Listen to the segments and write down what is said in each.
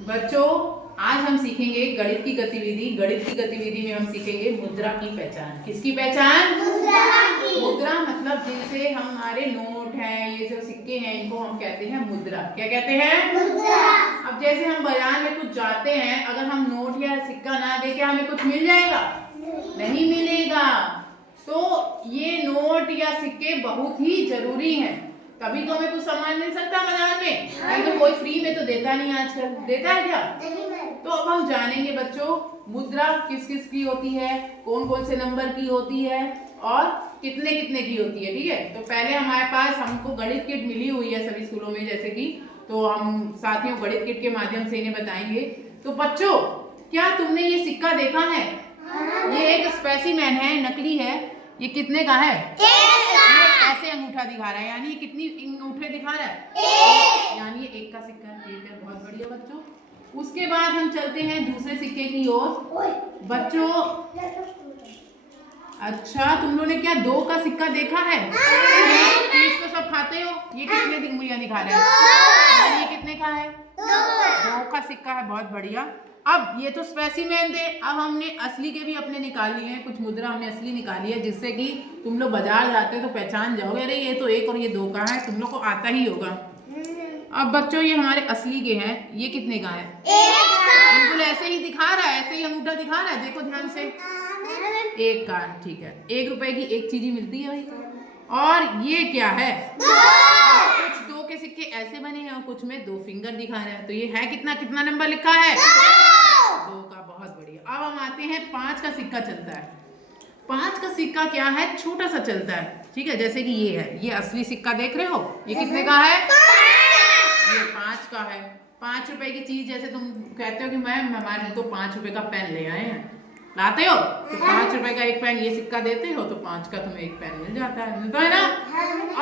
बच्चों आज हम सीखेंगे गणित की गतिविधि। गणित की गतिविधि में हम सीखेंगे मुद्रा की पहचान। किसकी पहचान? मुद्रा की। मुद्रा मतलब जिनसे हमारे नोट हैं, ये जो सिक्के हैं, इनको हम कहते हैं मुद्रा। क्या कहते हैं? मुद्रा। अब जैसे हम बाजार में कुछ जाते हैं, अगर हम नोट या सिक्का ना दे के हमें कुछ मिल जाएगा? नहीं मिलेगा। तो ये नोट या सिक्के बहुत ही जरूरी हैं, तभी तो हमें कुछ सामान मिल सकता है बाजार में। नहीं तो कोई फ्री में तो देता नहीं, आजकल देता है क्या? तो अब हम जानेंगे बच्चों मुद्रा किस किस की होती है, कौन कौन से नंबर की होती है और कितने कितने की होती है। ठीक है, तो पहले हमारे पास हमको गणित किट मिली हुई है सभी स्कूलों में, जैसे कि तो हम साथियों गणित किट के माध्यम से इन्हें बताएंगे। तो बच्चों क्या तुमने ये सिक्का देखा है? ये एक स्पेसिमेन है, नकली है। ये कितने का है? ये ऐसे अंगूठा दिखा रहा है, यानी ये कितनी अंगूठे दिखा रहा है? यानी ये एक का सिक्का है। ठीक है, बहुत बढ़िया बच्चों। उसके बाद हम चलते हैं दूसरे सिक्के की ओर। बच्चों अच्छा, तुम लोगों ने क्या 2 का सिक्का देखा है? चीज तो सब खाते हो। ये कितने उंगलियां दिखा रहा है? ये कितने का है? 2 का सिक्का है। बहुत बढ़िया। अब ये तो स्पेसिमेन थे, अब हमने असली के भी अपने निकाल लिए हैं। कुछ मुद्रा हमने असली निकाली है, जिससे कि तुम लोग बाजार जाते हो तो पहचान जाओगे, अरे ये तो 1 और ये 2 का है। तुम लोग को आता ही होगा। अब बच्चों ये हमारे असली के हैं। ये कितने का है? बिल्कुल ऐसे ही दिखा रहा है, ऐसे ही अंगूठा दिखा रहा है, देखो ध्यान से। 1 का। ठीक है, 1 रुपए की एक चीज ही मिलती है भाई। और ये क्या है? कुछ 2 के सिक्के ऐसे बने हैं और कुछ में 2 फिंगर दिखा रहे हैं। तो ये है कितना कितना नंबर लिखा है? 2 का। बहुत बढ़िया। अब हम आते हैं 5 का सिक्का चलता है। 5 का सिक्का क्या है? छोटा सा चलता है। ठीक है, जैसे कि ये है, ये असली सिक्का देख रहे हो? ये कितने का है? ये 5 का है। 5 रुपए की चीज, जैसे तुम कहते हो कि मैम हमारे लिए तो 5 रुपए का पेन ले आए हैं, लाते हो तो 5 रुपए का एक पेन, ये सिक्का देते हो तो 5 का तुम्हें एक पेन मिल जाता है, मिलता है ना?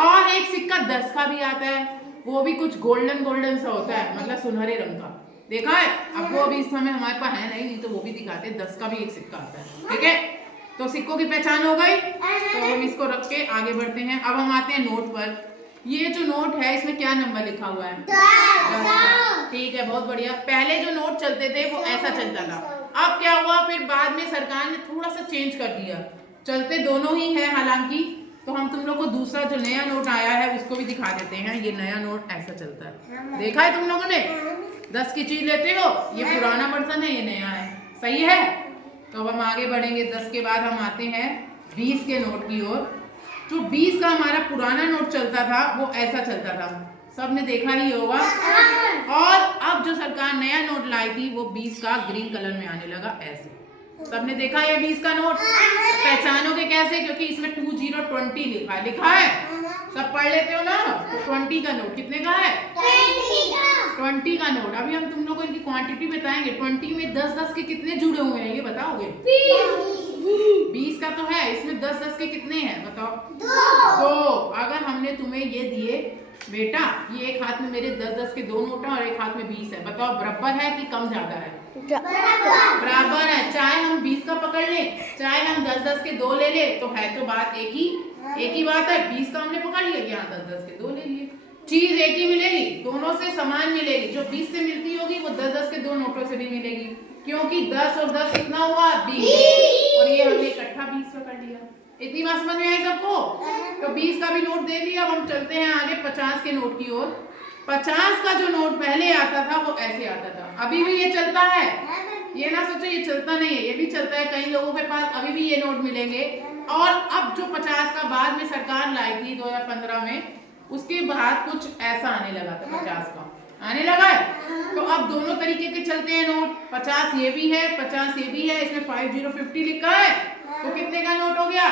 और एक सिक्का 10 का भी आता है, वो भी कुछ गोल्डन गोल्डन सा होता है, मतलब सुनहरे रंग का। देखा है? अब वो अभी इस समय हमारे पास है नहीं तो वो भी दिखाते हैं। 10 का भी एक सिक्का आता है। ठीक है, तो सिक्कों की पहचान हो गई, तो हम इसको रख के आगे बढ़ते हैं। अब हम आते हैं नोट पर। ये जो नोट है इसमें क्या नंबर लिखा हुआ है? 10। ठीक है, बहुत बढ़िया। पहले जो नोट चलते थे वो ऐसा चलता था। अब क्या हुआ, फिर बाद में सरकार ने थोड़ा सा चेंज कर दिया। चलते दोनों ही है हालांकि, तो हम तुम लोग को दूसरा जो नया नोट आया है उसको भी दिखा देते हैं। ये नया नोट ऐसा चलता है, देखा है तुम लोगों ने? 10 की चीज लेते हो, ये पुराना वर्जन है, ये नया है। सही है, तो अब हम आगे बढ़ेंगे। 10 के बाद हम आते हैं 20 के नोट की ओर। जो 20 का हमारा पुराना नोट चलता था वो ऐसा चलता था, सबने देखा ही होगा। और अब जो सरकार नया नोट लाई थी वो 20 का ग्रीन कलर में आने लगा, ऐसे। सबने देखा है 20 का नोट? पहचानोगे कैसे? क्योंकि इसमें 2020 लिखा है। सब पढ़ लेते हो ना? तो 20 का नोट कितने का है? 20 का नोट। अभी हम तुम लोग को इनकी क्वांटिटी बताएंगे। 20 में 10-10 के कितने जुड़े हुए हैं ये बताओगे? 20 का तो है, इसमें 10-10 के कितने हैं बताओ? 2। अगर हमने तुम्हें ये दिए बेटा, ये एक हाथ में मेरे 10-10 के 2 नोट है और एक हाथ में 20 है, बताओ बराबर है कि कम ज्यादा है? बराबर है। चाहे हम 20 का पकड़ ले, चाहे हम 10-10 के 2 ले ले, तो है तो बात एक ही बात है। 20 का हमने पकड़ लिया, यहाँ 10-10 के 2 ले लिए, चीज एक ही मिलेगी, दोनों से समान मिलेगी। जो 20 से मिलती होगी वो 10-10 के 2 नोटों से भी मिलेगी, क्योंकि 10 और 10 कितना हुआ? 20। और ये हमने इकट्ठा 20 पकड़ लिया। इतनी बात समझ में आई सबको? तो 20 का भी नोट देख लिया। अब हम चलते हैं आगे 50 के नोट की ओर। 50 का जो नोट पहले आता था वो ऐसे आता था, अभी भी ये चलता है। ये ना सोचो ये चलता नहीं है, ये भी चलता है। कई लोगों के पास अभी भी ये नोट मिलेंगे। और अब जो 50 का बाद में सरकार लाई थी 2015 में, उसके बाद कुछ ऐसा आने लगा था, 50 का आने लगा है। तो अब दोनों तरीके के चलते हैं नोट। 50 ये भी है, 50 ये भी है। इसमें 5050 लिखा है, तो कितने का नोट हो गया?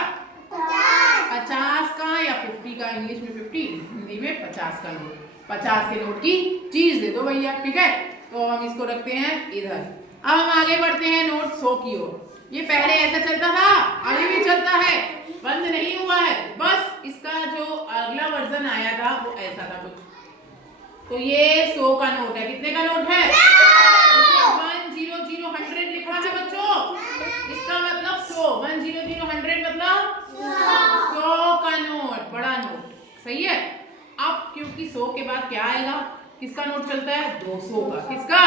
50 का, या 50 का। इंग्लिश में 50, हिंदी में 50 का नोट। 50 के नोट की चीज दे दो भैया। ठीक है, तो हम इसको रखते हैं इधर। अब हम आगे बढ़ते हैं नोट 100 की ओर। ये पहले ऐसा चलता था, अभी भी चलता है, बंद नहीं हुआ है। बस इसका जो अगला वर्जन आया था वो ऐसा था कुछ। तो ये 100 का नोट है। कितने का नोट है? इसमें 100 लिखा है बच्चों। इसका मतलब 100, 100 मतलब 100 का नोट, बड़ा नोट। सही है। अब क्योंकि 100 के बाद क्या आएगा? किसका नोट चलता है? 200 का। किसका?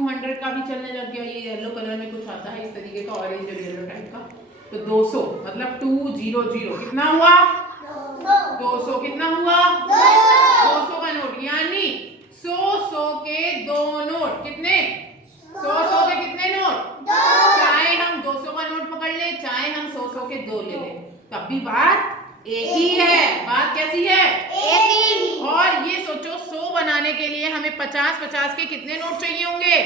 200 का भी चलने लग गया। ये येलो कलर में कुछ आता है इस तरीके का, ऑरेंज और येलो टाइप का। तो 200 मतलब 200 कितना हुआ? 200 कितना हुआ? 200 का नोट, यानी 100 के 2 नोट। कितने? 100 के कितने नोट? चाहे हम 200 का नोट पकड़ ले, चाहे हम 100 के 2 ले लें, तब भी बात एक ही है। बात कैसी है? एक ही। और ये सोचो 100 बनाने के लिए हमें 50 के कितने नोट चाहिए होंगे?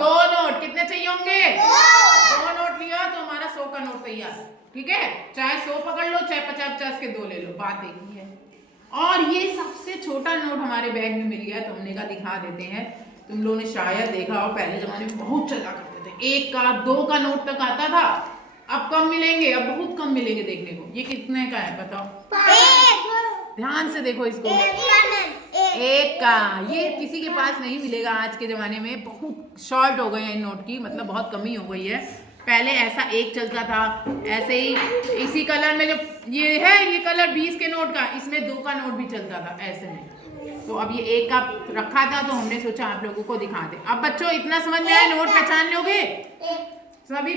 2 नोट। कितने चाहिए होंगे? 2 नोट लिया तो हमारा 100 का नोट तैयार। ठीक है, चाहे 100 पकड़ लो, चाहे 50 के 2 ले लो, बात एक ही है। और ये सबसे छोटा नोट हमारे बैग में मिल गया, तो हमने कहा दिखा देते हैं। तुम लोगों ने शायद देखा हो, पहले जमाने में बहुत चला करते थे, 1 का 2 का नोट तक आता था। अब कम मिलेंगे, अब बहुत कम मिलेंगे देखने को। ये कितने का है बताओ? ध्यान से देखो इसको। 1 का। ये किसी के पास नहीं मिलेगा आज के जमाने में, बहुत शॉर्ट हो गए हैं नोट की, मतलब बहुत कमी हो गई है। पहले ऐसा 1 चलता था, ऐसे ही इसी कलर में जो ये है, ये कलर 20 के नोट का, इसमें 2 का नोट भी चलता था ऐसे में। तो अब ये 1 का रखा था, तो हमने सोचा आप लोगों को दिखा दे। अब बच्चों इतना समझ में आया, नोट पहचान लोगे सभी?